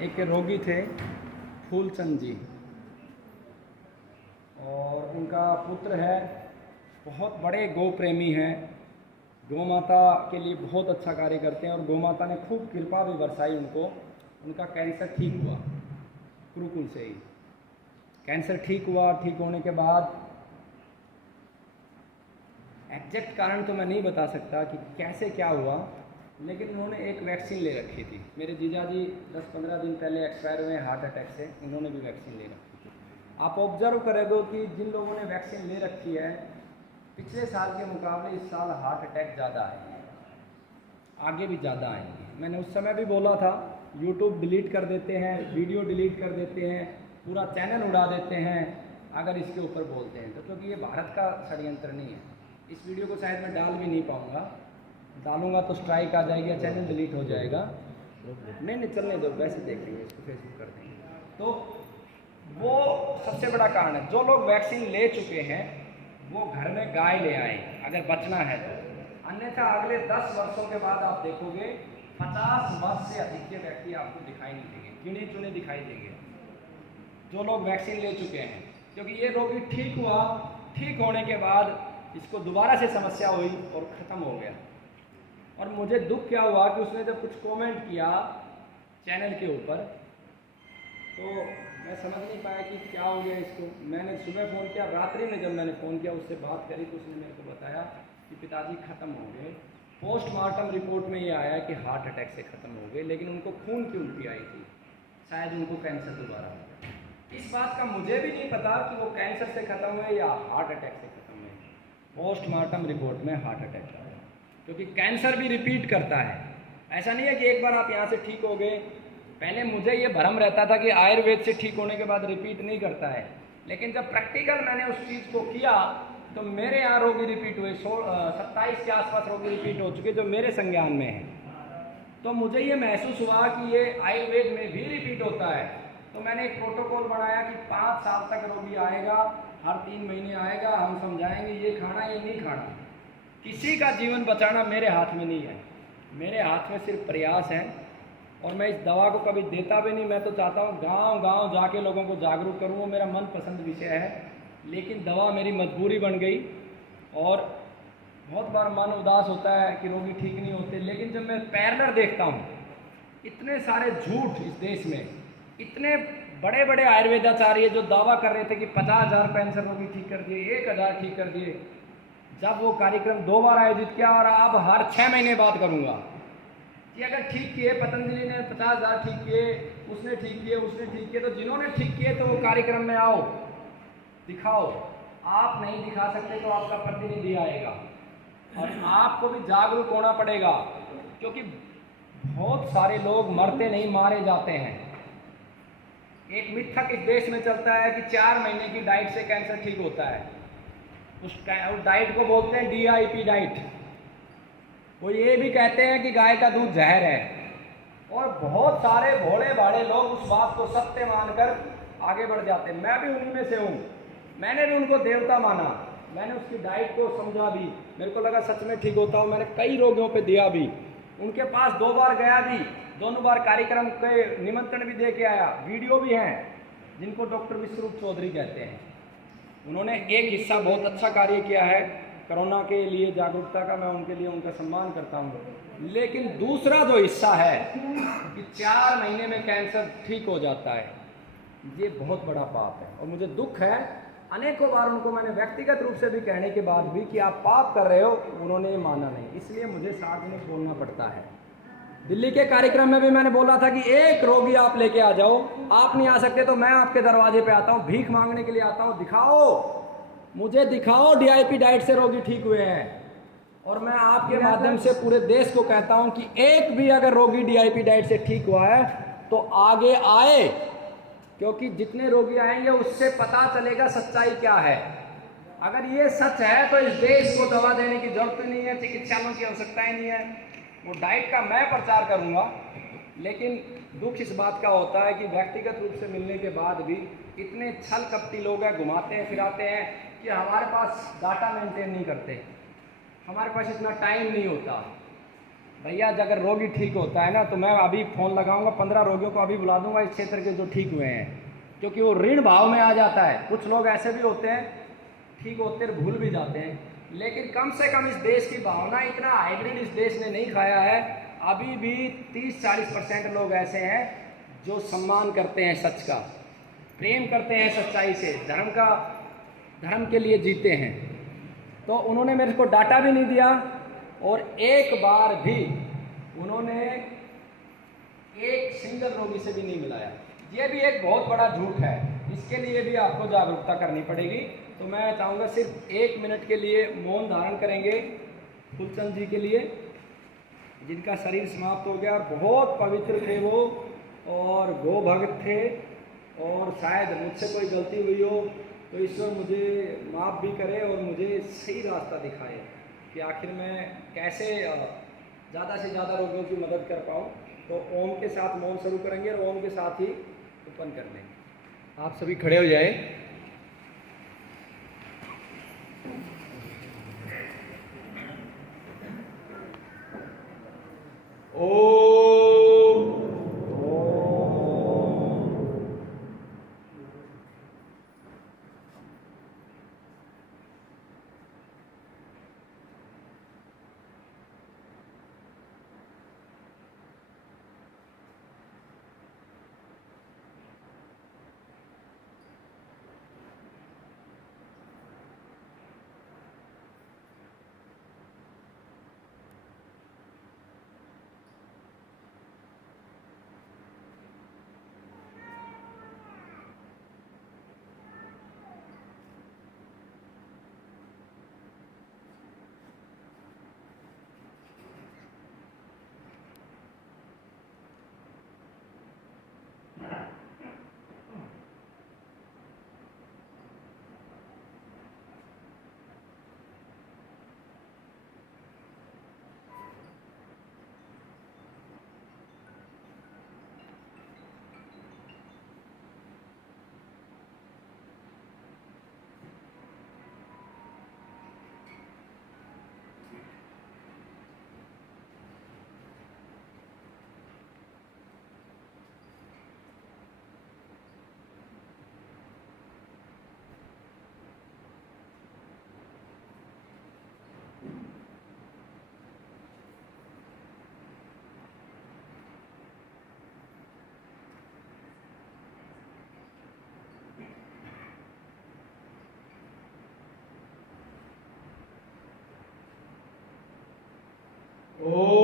एक रोगी थे फूलचंद जी, और उनका पुत्र है, बहुत बड़े गौ प्रेमी हैं, गौ माता के लिए बहुत अच्छा कार्य करते हैं और गौ माता ने खूब कृपा भी बरसाई उनको। उनका कैंसर ठीक हुआ, कुरुकुल से ही कैंसर ठीक हुआ। ठीक होने के बाद एग्जैक्ट कारण तो मैं नहीं बता सकता कि कैसे क्या हुआ, लेकिन उन्होंने एक वैक्सीन ले रखी थी। मेरे जीजा जी 10-15 दिन पहले एक्सपायर हुए हार्ट अटैक से, उन्होंने भी वैक्सीन ले रखी थी। आप ऑब्जर्व करोगे कि जिन लोगों ने वैक्सीन ले रखी है, पिछले साल के मुकाबले इस साल हार्ट अटैक ज़्यादा आए, आगे भी ज़्यादा आएंगे। मैंने उस समय भी बोला था, यूट्यूब डिलीट कर देते हैं, वीडियो डिलीट कर देते हैं, पूरा चैनल उड़ा देते हैं अगर इसके ऊपर बोलते हैं तो, क्योंकि ये भारत का षड्यंत्र नहीं है। इस वीडियो को शायद मैं डाल भी नहीं पाऊँगा, डालूंगा तो स्ट्राइक आ जाएगी या चैनल डिलीट हो जाएगा। नहीं चलने दो, वैसे देखेंगे इसको, फेसबुक कर देंगे। तो वो सबसे बड़ा कारण है। जो लोग वैक्सीन ले चुके हैं वो घर में गाय ले आए अगर बचना है तो, अन्यथा अगले 10 वर्षों के बाद आप देखोगे 50 वर्ष से अधिक के व्यक्ति आपको दिखाई नहीं देंगे, गिने चुने दिखाई देंगे जो लोग वैक्सीन ले चुके हैं। क्योंकि ये रोगी ठीक हुआ, ठीक होने के बाद इसको दोबारा से समस्या हुई और ख़त्म हो गया। और मुझे दुख क्या हुआ कि उसने जब कुछ कमेंट किया चैनल के ऊपर, तो मैं समझ नहीं पाया कि क्या हो गया इसको। मैंने सुबह फ़ोन किया, रात्रि में जब मैंने फ़ोन किया उससे बात करी तो उसने मेरे को बताया कि पिताजी ख़त्म हो गए। पोस्टमार्टम रिपोर्ट में ये आया कि हार्ट अटैक से ख़त्म हो गए, लेकिन उनको खून की उल्टी आई थी, शायद उनको कैंसर दोबारा हो गया। इस बात का मुझे भी नहीं पता कि वो कैंसर से ख़त्म हुए या हार्ट अटैक से ख़त्म हुए। पोस्टमार्टम रिपोर्ट में हार्ट अटैक आया, क्योंकि कैंसर भी रिपीट करता है। ऐसा नहीं है कि एक बार आप यहाँ से ठीक हो गए। पहले मुझे ये भ्रम रहता था कि आयुर्वेद से ठीक होने के बाद रिपीट नहीं करता है, लेकिन जब प्रैक्टिकल मैंने उस चीज़ को किया तो मेरे यहाँ रोगी रिपीट हुए, 27 के आसपास रोगी रिपीट हो चुके जो मेरे संज्ञान में हैं। तो मुझे ये महसूस हुआ कि ये आयुर्वेद में भी रिपीट होता है। तो मैंने एक प्रोटोकॉल बनाया कि 5 साल तक रोगी आएगा, हर 3 महीने आएगा, हम समझाएंगे ये खाना ये नहीं खाना। किसी का जीवन बचाना मेरे हाथ में नहीं है, मेरे हाथ में सिर्फ प्रयास है। और मैं इस दवा को कभी देता भी नहीं। मैं तो चाहता हूँ गांव-गांव जाके लोगों को जागरूक करूँ, वो मेरा मनपसंद विषय है। लेकिन दवा मेरी मजबूरी बन गई और बहुत बार मन उदास होता है कि रोगी ठीक नहीं होते। लेकिन जब मैं पैरेलल देखता हूँ, इतने सारे झूठ इस देश में, इतने बड़े बड़े आयुर्वेदाचार्य जो दावा कर रहे थे कि 50,000 कैंसर रोगी ठीक कर दिए, 1,000 ठीक कर दिए। जब वो कार्यक्रम 2 बार आयोजित किया और अब हर 6 महीने बाद करूँगा कि अगर ठीक किए, पतंजलि ने 50,000 ठीक किए, उसने ठीक किए, उसने ठीक किए, तो जिन्होंने ठीक किए तो वो कार्यक्रम में आओ, दिखाओ। आप नहीं दिखा सकते तो आपका प्रतिनिधि आएगा और आपको भी जागरूक होना पड़ेगा, क्योंकि बहुत सारे लोग मरते नहीं, मारे जाते हैं। एक मिथक इस देश में चलता है कि 4 महीने की डाइट से कैंसर ठीक होता है। उस डाइट को बोलते हैं DIP डाइट। वो ये भी कहते हैं कि गाय का दूध जहर है, और बहुत सारे भोले भाले लोग उस बात को सत्य मानकर आगे बढ़ जाते हैं। मैं भी उन्हीं में से हूँ। मैंने भी उनको देवता माना, मैंने उसकी डाइट को समझा भी, मेरे को लगा सच में ठीक होता हूँ। मैंने कई रोगियों पे दिया भी, उनके पास 2 बार गया भी, दोनों बार कार्यक्रम के निमंत्रण भी दे के आया। वीडियो भी हैं जिनको डॉक्टर विश्वरूप चौधरी कहते हैं। उन्होंने एक हिस्सा बहुत अच्छा कार्य किया है कोरोना के लिए जागरूकता का, मैं उनके लिए उनका सम्मान करता हूँ। लेकिन दूसरा जो हिस्सा है कि 4 महीने में कैंसर ठीक हो जाता है, ये बहुत बड़ा पाप है। और मुझे दुख है, अनेकों बार उनको मैंने व्यक्तिगत रूप से भी कहने के बाद भी कि आप पाप कर रहे हो, उन्होंने ये माना नहीं। इसलिए मुझे सार्वजनिक बोलना पड़ता है। दिल्ली के कार्यक्रम में भी मैंने बोला था कि एक रोगी आप लेके आ जाओ, आप नहीं आ सकते तो मैं आपके दरवाजे पे आता हूँ, भीख मांगने के लिए आता हूँ। दिखाओ, मुझे दिखाओ DIP डाइट से रोगी ठीक हुए हैं। और मैं आपके माध्यम से पूरे देश को कहता हूं कि एक भी अगर रोगी DIP डाइट से ठीक हुआ है तो आगे आए, क्योंकि जितने रोगी आएंगे उससे पता चलेगा सच्चाई क्या है। अगर ये सच है तो इस देश को दवा देने की जरूरत नहीं है, चिकित्सालयों की आवश्यकता ही नहीं है। वो डाइट का मैं प्रचार करूंगा, लेकिन दुख इस बात का होता है कि व्यक्तिगत रूप से मिलने के बाद भी इतने छल कपटी लोग हैं, घुमाते हैं फिराते हैं कि हमारे पास डाटा मेंटेन नहीं करते, हमारे पास इतना टाइम नहीं होता। भैया अगर रोगी ठीक होता है ना तो मैं अभी फ़ोन लगाऊंगा, 15 रोगियों को अभी बुला दूंगा इस क्षेत्र के जो ठीक हुए हैं, क्योंकि वो ऋण भाव में आ जाता है। कुछ लोग ऐसे भी होते हैं ठीक होते हैं भूल भी जाते हैं, लेकिन कम से कम इस देश की भावना, इतना हाइब्रिड इस देश ने नहीं खाया है। अभी भी 30-40% लोग ऐसे हैं जो सम्मान करते हैं सच का, प्रेम करते हैं सच्चाई से, धर्म के लिए जीते हैं। तो उन्होंने मेरे को डाटा भी नहीं दिया और एक बार भी उन्होंने एक सिंगल रोगी से भी नहीं मिलाया। ये भी एक बहुत बड़ा झूठ है, इसके लिए भी आपको जागरूकता करनी पड़ेगी। तो मैं चाहूँगा सिर्फ 1 मिनट के लिए मौन धारण करेंगे फूलचंद जी के लिए, जिनका शरीर समाप्त हो गया। बहुत पवित्र थे वो और गो भक्त थे, और शायद मुझसे कोई गलती हुई हो तो ईश्वर मुझे माफ़ भी करे और मुझे सही रास्ता दिखाए कि आखिर मैं कैसे ज़्यादा से ज़्यादा रोगियों की मदद कर पाऊँ। तो ओम के साथ मौन शुरू करेंगे और ओम के साथ ही ओपन कर लेंगे। आप सभी खड़े हो जाए। ओम ओ